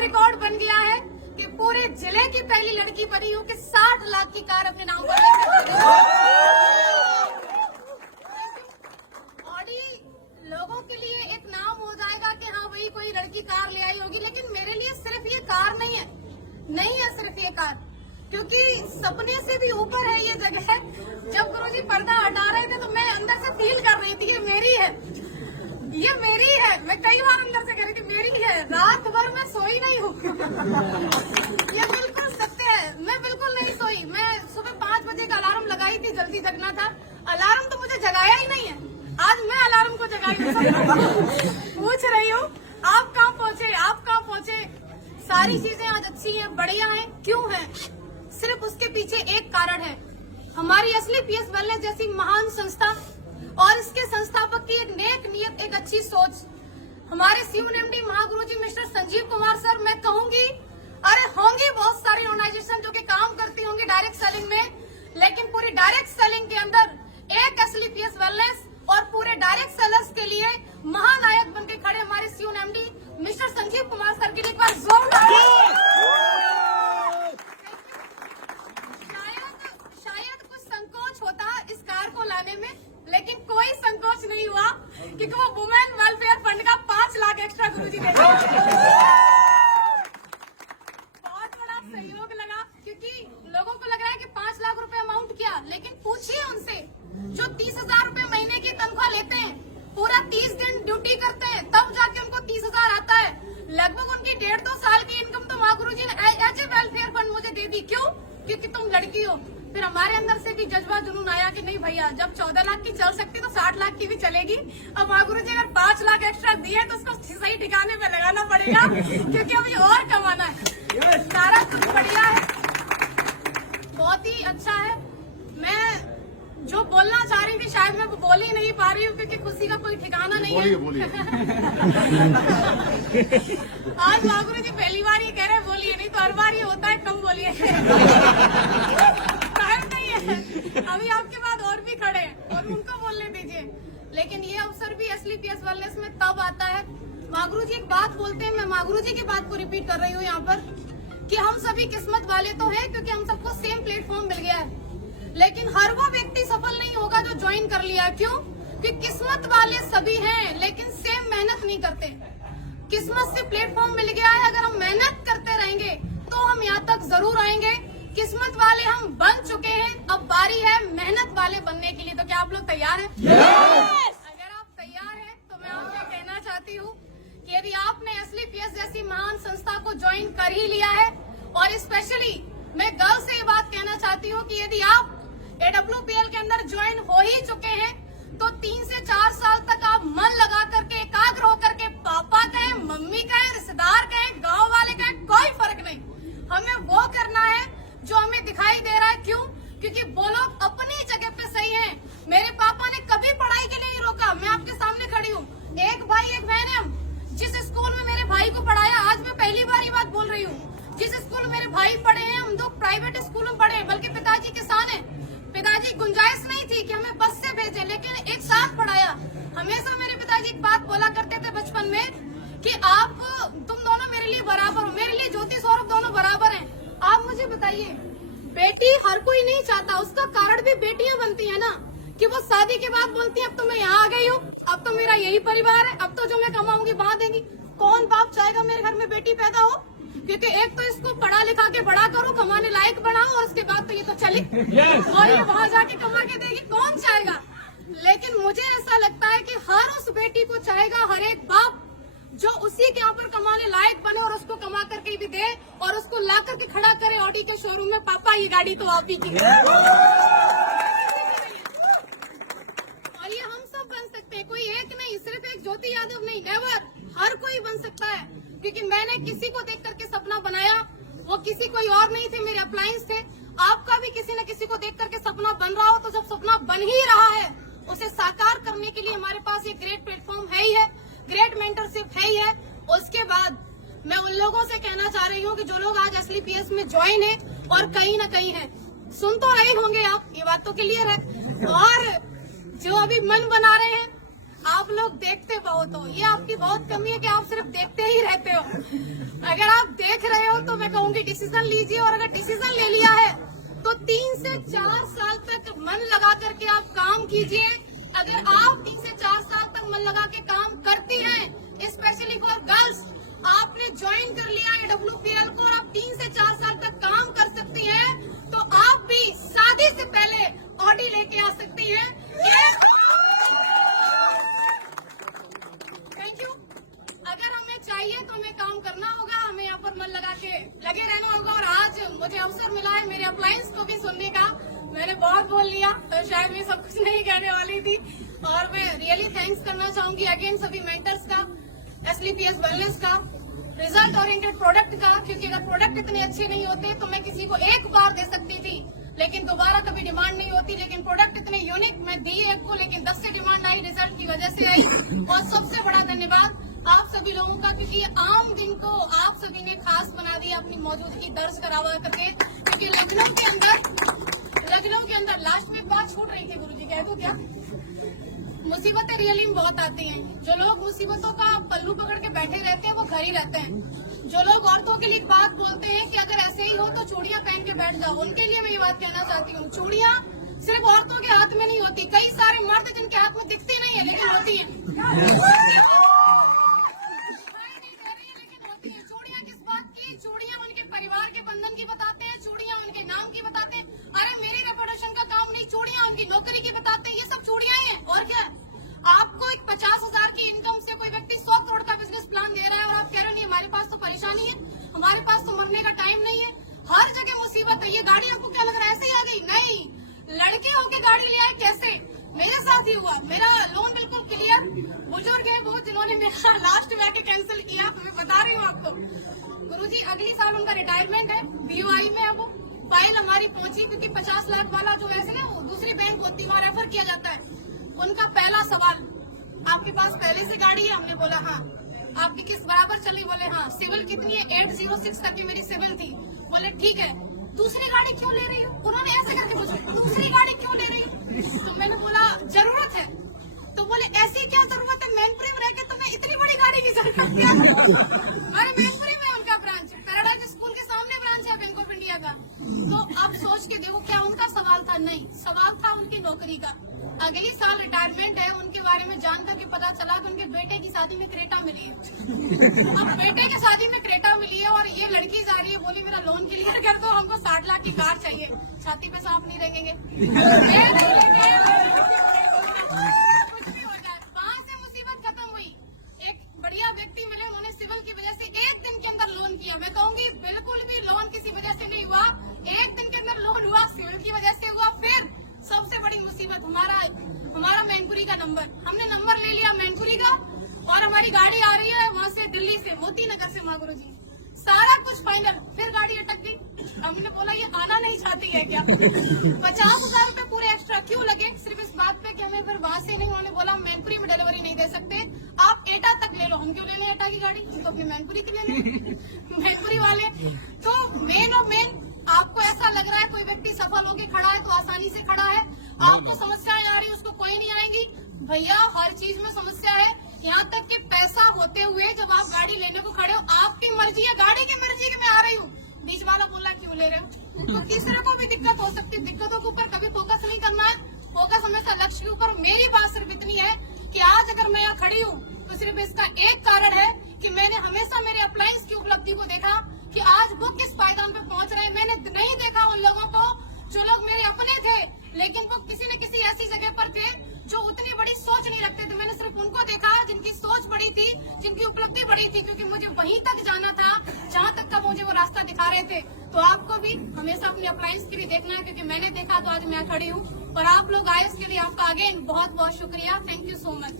Record बन गया है कि पूरे जिले की पहली लड़की बनी हूँ कि 60 लाख की कार अपने नाम पर ले सकती हूँ। और ये लोगों के लिए एक नाम हो जाएगा कि हाँ वही कोई लड़की कार ले आई होगी, लेकिन मेरे लिए सिर्फ ये कार नहीं है सिर्फ ये कार, क्योंकि सपने से भी ऊपर है ये जगह। जब गुरुजी पर्दा हटा रहे थे तो मैं अंदर से फील कर रही थी ये मेरी है। मैं कई बार अंदर से कह रही थी मेरी है। रात भर मैं सोई नहीं हूँ। ये बिल्कुल सत्य है, मैं बिल्कुल नहीं सोई। मैं सुबह 5 बजे का अलार्म लगाई थी, जल्दी जगना था। अलार्म तो मुझे जगाया ही नहीं है, आज मैं अलार्म को जगाई पूछ रही हूँ आप कहाँ पहुँचे। सारी चीजें आज अच्छी हैं, बढ़िया हैं। क्यों है? सिर्फ उसके पीछे एक कारण है, हमारी असली पीएस वेलनेस जैसी महान संस्था और इसके संस्थापक की एक नेक नियत, एक अच्छी सोच। हमारे CUNMD महागुरुजी मिस्टर संजीव कुमार सर, मैं कहूंगी अरे होंगी बहुत सारी ऑर्गेनाइजेशन जो कि काम करती होंगी डायरेक्ट सेलिंग में, लेकिन पूरी डायरेक्ट सेलिंग के अंदर एक असली पीएस वेलनेस और पूरे डायरेक्ट सेलर्स के लिए महानायक बनके खड़े हमारे CUNMD mister Sanjeev Kumar sir के लिए एक बार जोरदार। शायद कुछ संकोच होता इस कार को लाने में, लेकिन कोई संकोच नहीं हुआ क्योंकि वो वुमेन वेलफेयर फंड का 5 लाख एक्स्ट्रा गुरुजी दे दिया। बहुत बड़ा सहयोग लगा, क्योंकि लोगों को लग रहा है कि 5 लाख रुपए अमाउंट क्या, लेकिन पूछिए उनसे जो 30,000 रुपए महीने की तनख्वाह लेते हैं, पूरा 30 दिन ड्यूटी करते हैं, तब जाके उनको 30,000 आता है। लगभग उनकी 1.5-2 साल की इनकम तो माँ गुरुजी ने एज ए वेलफेयर फंड मुझे दे दी। क्यों? क्योंकि तुम लड़की हो। फिर हमारे अंदर से भी जज्बा जुनून आया कि नहीं भैया, जब 14 लाख की चल सकती तो 60 लाख की भी चलेगी। अब माँ गुरुजी अगर 5 लाख एक्स्ट्रा दिए तो उसको सही ठिकाने पे लगाना पड़ेगा, क्योंकि अभी और कमाना है। सारा कुछ बढ़िया है, बहुत ही अच्छा है। मैं जो बोलना चाह रही थी शायद मैं बोल ही नहीं पा रही हूँ, क्योंकि खुशी का कोई ठिकाना नहीं है। आज माँ गुरुजी पहली बार ये कह रहे बोलिए, नहीं तो हर बार ये होता है कम बोलिए। अभी आपके बाद और भी खड़े हैं और उनको बोलने दीजिए। लेकिन ये अवसर भी असली पीएस वेलनेस में तब आता है, मागुरु जी एक बात बोलते हैं, मैं मागुरु जी की बात को रिपीट कर रही हूँ यहाँ पर, कि हम सभी किस्मत वाले तो हैं क्योंकि हम सबको सेम प्लेटफॉर्म मिल गया है, लेकिन हर वो व्यक्ति सफल नहीं होगा जो ज्वाइन कर लिया। क्यों? कि किस्मत वाले सभी हैं लेकिन सेम मेहनत नहीं करते। किस्मत से प्लेटफॉर्म मिल गया है, अगर हम मेहनत करते रहेंगे तो हम यहाँ तक जरूर आएंगे। किस्मत वाले हम बन चुके हैं, अब बारी है मेहनत वाले बनने के लिए। तो क्या आप लोग तैयार हैं? अगर आप तैयार हैं तो मैं आपसे कहना चाहती हूँ कि यदि आपने असली पीएस जैसी महान संस्था को ज्वाइन कर ही लिया है, और स्पेशली मैं गर्ल से ये बात कहना चाहती हूँ कि यदि आप AWPL के अंदर ज्वाइन हो ही चुके हैं तो 3 से 4 साल तक आप मन लगा करके, एकाग्र होकर के, पापा कहें, मम्मी कहें, रिश्तेदार कहें, गांव वाले कहें, कोई फर्क नहीं, हमें वो करना है जो हमें दिखाई दे रहा है। क्यों? क्योंकि वो लोग अपनी जगह पे सही हैं। मेरे पापा ने कभी पढ़ाई के लिए नहीं रोका, मैं आपके सामने खड़ी हूँ। एक भाई एक बहन है हम। जिस स्कूल में मेरे भाई को पढ़ाया, आज मैं पहली बार ये बात बोल रही हूँ, जिस स्कूल में मेरे भाई पढ़े हैं, हम 2 प्राइवेट स्कूल में पढ़े, बल्कि पिताजी किसान है। पिताजी गुंजाइश नहीं थी कि हमें बस से भेजे, लेकिन एक साथ पढ़ाया। हमेशा मेरे पिताजी एक बात बोला करते थे बचपन में कि तुम दोनों मेरे लिए बराबर हो, मेरे लिए ज्योति सौरभ दोनों बराबर हैं। आप मुझे बताइए, बेटी हर कोई नहीं चाहता, उसका कारण भी बेटियां बनती है ना, कि वो शादी के बाद बोलती है अब तो मैं यहाँ आ गई हूँ, अब तो मेरा यही परिवार है, अब तो जो मैं कमाऊंगी वहाँ देंगी। कौन बाप चाहेगा मेरे घर में बेटी पैदा हो? क्योंकि एक तो इसको पढ़ा लिखा के बड़ा करो, कमाने लायक बनाओ, और उसके बाद तो ये तो चली और ये वहाँ जाके कमा के देगी, कौन चाहेगा? लेकिन मुझे ऐसा लगता है कि हर उस बेटी को चाहेगा, हर एक बाप जो उसी के यहाँ पर कमाने लायक बने और उसको कमा करके भी दे और उसको ला करके खड़ा करे ऑडी के शोरूम में, पापा ये गाड़ी तो आप ही की है। और ये हम सब बन सकते हैं, कोई एक नहीं, सिर्फ एक ज्योति यादव नहीं, नेवर, हर कोई बन सकता है। क्योंकि मैंने किसी को देख करके सपना बनाया, वो किसी कोई और नहीं थे, मेरे अप्लायंस थे। आपका भी किसी न किसी को देख करके सपना बन रहा हो, तो जब सपना बन ही रहा है उसे साकार करने के लिए हमारे पास एक ग्रेट प्लेटफॉर्म है ही है, ग्रेट मेंटरशिप है ही है। उसके बाद मैं उन लोगों से कहना चाह रही हूँ कि जो लोग आज असली पीएस में ज्वाइन है और कहीं न कहीं है, सुन तो रहे होंगे आप, ये बात तो क्लियर है, और जो अभी मन बना रहे हैं, आप लोग देखते बहुत हो, ये आपकी बहुत कमी है कि आप सिर्फ देखते ही रहते हो। अगर आप देख रहे हो तो मैं कहूंगी डिसीजन लीजिए, और अगर डिसीजन ले लिया है तो 3 से 4 साल तक मन लगा करके आप काम कीजिए। अगर आप 3 से 4 साल तक मन लगा के काम करती हैं, स्पेशली फॉर गर्ल्स, आपने ज्वाइन कर लिया है WPL को और आप 3 से 4 साल तक काम कर सकती हैं, तो आप भी शादी से पहले ऑडी लेके आ सकती हैं। Thank you. अगर हमें चाहिए तो हमें काम करना होगा, हमें यहाँ पर मन लगा के लगे रहना होगा। और आज मुझे अवसर मिला है मेरे अप्लायंस को भी सुनने का। मैंने बहुत बोल लिया तो शायद मैं सब कुछ नहीं कहने वाली थी, और मैं रियली थैंक्स करना चाहूंगी अगेन सभी मेंटर्स का, SLPS वेलनेस का, रिजल्ट ओरिएंटेड प्रोडक्ट का, क्योंकि अगर प्रोडक्ट इतने अच्छे नहीं होते तो मैं किसी को एक बार दे सकती थी लेकिन दोबारा कभी डिमांड नहीं होती। लेकिन प्रोडक्ट इतने यूनिक, मैं दी एक को लेकिन 10 से डिमांड आई, रिजल्ट की वजह से आई। और सबसे बड़ा धन्यवाद आप सभी लोगों का, क्योंकि आम दिन को आप सभी ने खास बना दिया अपनी मौजूदगी दर्ज करावा करके। क्योंकि लखनऊ के अंदर लास्ट में बात छूट रही थी, गुरुजी कह दो क्या, मुसीबतें रियली में बहुत आती हैं। जो लोग मुसीबतों का पल्लू पकड़ के बैठे रहते हैं वो घर ही रहते हैं। जो लोग औरतों के लिए बात बोलते हैं कि अगर ऐसे ही हो तो चूड़ियां पहन के बैठ जाओ, उनके लिए मैं ये बात कहना चाहती हूँ, चूड़ियां सिर्फ औरतों के हाथ में नहीं होती, कई सारे मर्द जिनके हाथ में दिखती नहीं है लेकिन होती है। चूड़ियां किस बात की? चूड़ियां उनके परिवार के बंधन की बताते हैं, चूड़ियां उनके नाम की बताते हैं। अरे मेरी रेपुटेशन का काम नहीं, चूड़ियां उनकी नौकरी की बताते हैं। ये सब चूड़ियां हैं और क्या। आपको एक 50,000 की इनकम से कोई व्यक्ति 100 करोड़ का बिजनेस प्लान दे रहा है और आप कह रहे हो नहीं हमारे पास तो परेशानी है, हमारे पास तो मरने का टाइम नहीं है, हर जगह मुसीबत है। ये गाड़ी आपको क्या लग रहा है ऐसे ही आ गई? नहीं, लड़के होके गाड़ी ले आए कैसे? मेरे साथ ही हुआ। मेरा लोन बिल्कुल क्लियर, बुजुर्ग है वो जिन्होंने मेरा लास्ट में आके कैंसिल किया, मैं बता रही हूँ आपको। गुरुजी अगली साल उनका रिटायरमेंट है, BOI में है वो। फाइल हमारी पहुंची क्योंकि 50 लाख वाला जो ऐसे ना वो दूसरी बैंक होती है वहाँ रेफर किया जाता है। उनका पहला सवाल, आपके पास पहले से गाड़ी है? हमने बोला हाँ। आपकी किस बराबर चली? बोले हाँ। सिविल कितनी है? 806 तक की मेरी सिविल थी। बोले ठीक है, दूसरी गाड़ी क्यों ले रही हो? उन्होंने ऐसे करके पूछा, दूसरी गाड़ी क्यों ले रही हो? तो मैंने बोला जरूरत है। तो बोले ऐसी क्या जरूरत है, मैनपुरी में रह के तुम्हें इतनी बड़ी गाड़ी की जरूरत क्या? अरे मैनपुरी में उनका ब्रांच, पैराडाइज स्कूल के सामने ब्रांच है बैंक ऑफ इंडिया का। तो आप सोच के देखो क्या उनका सवाल था? नहीं, सवाल था उनकी नौकरी का। अगली साल रिटायरमेंट है, उनके बारे में जान करके पता चला कि उनके बेटे की शादी में क्रेटा मिली है। अब बेटे की शादी में क्रेटा मिली है और ये लड़की जा रही है, बोली मेरा लोन क्लियर कर दो, हमको 60 लाख की कार चाहिए। छाती पे सांप नहीं रहेंगे, वहाँ से मुसीबत खत्म हुई। एक बढ़िया व्यक्ति मिले, उन्होंने सिविल की वजह से 1 दिन के अंदर लोन किया। मैं कहूंगी बिल्कुल भी लोन किसी वजह से नहीं हुआ, 1 दिन के अंदर लोन हुआ, सिविल की वजह से हुआ। फिर सबसे बड़ी मुसीबत हमारा मैनपुरी का नंबर, हमने नंबर ले लिया मैनपुरी का और हमारी गाड़ी आ रही है वहाँ से, दिल्ली से, मोती नगर से, मागुरु जी, सारा कुछ फाइनल। फिर गाड़ी अटक गई। हमने बोला ये आना नहीं चाहती है क्या? 50,000 रूपए पूरे एक्स्ट्रा क्यों लगे? सिर्फ इस बात पे कि हमें फिर वहाँ से नहीं, उन्होंने बोला मैनपुरी में डिलीवरी नहीं दे सकते, आप एटा तक ले लो। हम क्यों लेने एटा की गाड़ी, तो अपनी मैनपुरी की लेने मैनपुरी वाले। तो मेन और मेन, आपको ऐसा लग रहा है कोई व्यक्ति सफल होके खड़ा है तो आसानी से खड़ा है, आपको समस्याएं आ रही है उसको कोई नहीं आएंगी। भैया हर चीज में समस्या है, यहाँ तक कि पैसा होते हुए जब आप गाड़ी लेने को खड़े हो, आपकी मर्जी है, गाड़ी की मर्जी की मैं आ रही हूँ, बीच वाला बोला क्यों ले रहे हो? तो तीसरे को भी दिक्कत हो सकती है। दिक्कतों के ऊपर कभी फोकस नहीं करना है, फोकस हमेशा लक्ष्य के ऊपर। मेरी बात सिर्फ इतनी है कि आज अगर मैं यहाँ खड़ी हूँ तो सिर्फ इसका एक कारण है कि मैंने हमेशा मेरे अप्लायंस की उपलब्धि को देखा कि आज वो किस पायदान पे पहुंच रहे हैं। मैंने नहीं देखा उन लोगों को जो लोग मेरे अपने थे लेकिन वो किसी न किसी ऐसी जगह पर थे जो उतनी बड़ी सोच नहीं रखते थे। मैंने सिर्फ उनको देखा जिनकी सोच बड़ी थी, जिनकी उपलब्धि बड़ी थी, क्योंकि मुझे वहीं तक जाना था जहाँ तक का मुझे वो रास्ता दिखा रहे थे। तो आपको भी हमेशा अपने अप्लायंस के लिए देखना है, क्योंकि मैंने देखा तो आज मैं खड़ी हूँ और आप लोग आए उसके लिए आपका अगेन बहुत बहुत शुक्रिया। Thank you so much.